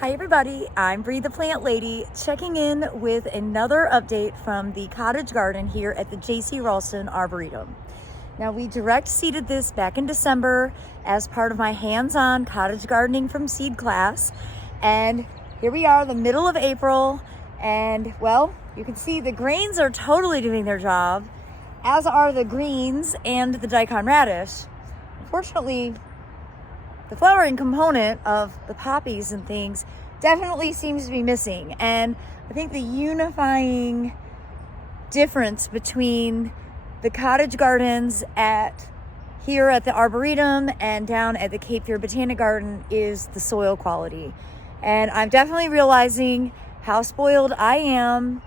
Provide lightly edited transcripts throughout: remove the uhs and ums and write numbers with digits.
Hi everybody, I'm Bree the Plant Lady, checking in with another update from the Cottage garden here at the JCRA Arboretum. Now we direct seeded this back in December as part of my hands-on cottage gardening from seed class. And here we are, the middle of April, and well, you can see the grains are totally doing their job, as are the greens and the daikon radish. Unfortunately, the flowering component of the poppies and things definitely seems to be missing. And I think the unifying difference between the cottage gardens here at the Arboretum and down at the Cape Fear Botanic Garden is the soil quality. And I'm definitely realizing how spoiled I am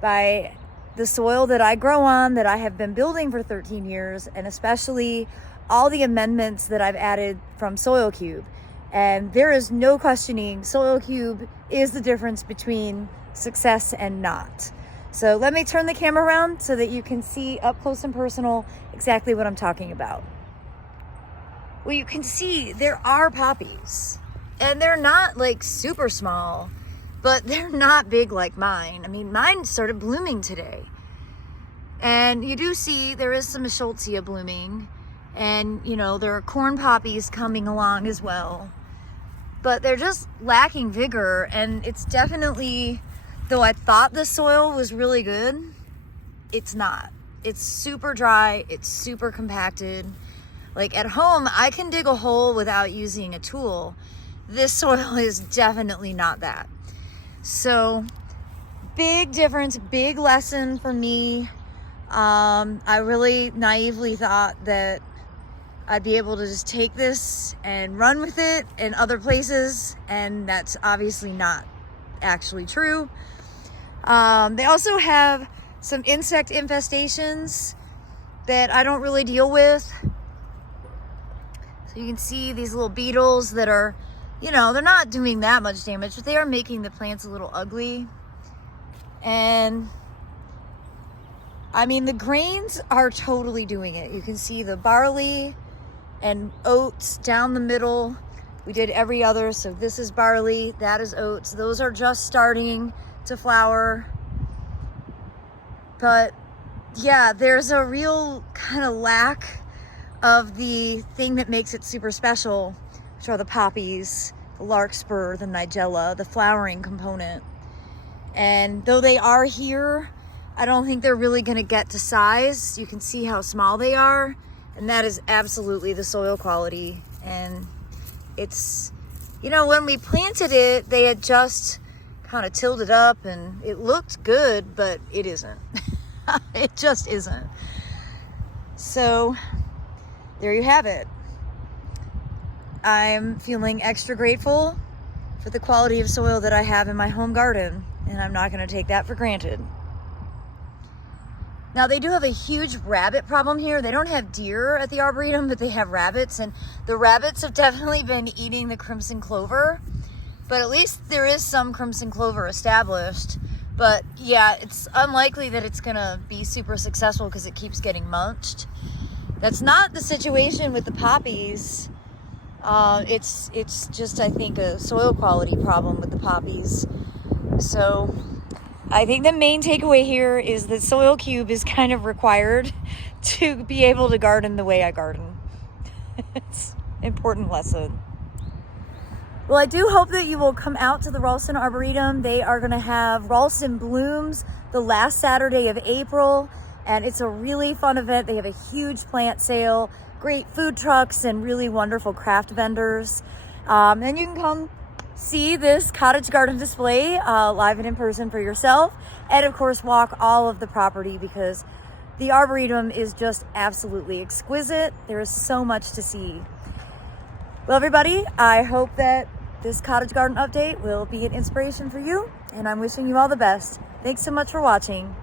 by the soil that I grow on, that I have been building for 13 years, and especially all the amendments that I've added from Soil Cube. And there is no questioning, Soil Cube is the difference between success and not. So let me turn the camera around so that you can see up close and personal exactly what I'm talking about. Well, you can see there are poppies, and they're not like super small, but they're not big like mine. I mean, mine started blooming today. And you do see there is some Schultzia blooming. And, you know, there are corn poppies coming along as well. But they're just lacking vigor. And it's definitely, though I thought the soil was really good, it's not. It's super dry. It's super compacted. Like at home, I can dig a hole without using a tool. This soil is definitely not that. So, big difference, big lesson for me. I really naively thought that I'd be able to just take this and run with it in other places, and that's obviously not actually true. They also have some insect infestations that I don't really deal with. So you can see these little beetles that are, you know, they're not doing that much damage, but they are making the plants a little ugly. And I mean, the grains are totally doing it. You can see the barley and oats down the middle. We did every other, so this is barley, that is oats. Those are just starting to flower. But yeah, there's a real kind of lack of the thing that makes it super special, which are the poppies, the larkspur, the nigella, the flowering component. And though they are here, I don't think they're really gonna get to size. You can see how small they are. And that is absolutely the soil quality. And it's, you know, when we planted it, they had just kind of tilled it up and it looked good, but it isn't. It just isn't. So there you have it. I'm feeling extra grateful for the quality of soil that I have in my home garden, and I'm not going to take that for granted. Now, they do have a huge rabbit problem here. They don't have deer at the Arboretum, but they have rabbits, and the rabbits have definitely been eating the crimson clover, but at least there is some crimson clover established. But yeah, it's unlikely that it's gonna be super successful because it keeps getting munched. That's not the situation with the poppies. It's just, I think, a soil quality problem with the poppies. So I think the main takeaway here is that Soil Cube is kind of required to be able to garden the way I garden. It's an important lesson. Well, I do hope that you will come out to the Ralston Arboretum. They are going to have Ralston Blooms the last Saturday of April, and it's a really fun event. They have a huge plant sale, great food trucks, and really wonderful craft vendors. And you can come see this cottage garden display live and in person for yourself, and of course walk all of the property because the Arboretum is just absolutely exquisite. There is so much to see. Well, everybody, I hope that this cottage garden update will be an inspiration for you, and I'm wishing you all the best. Thanks so much for watching.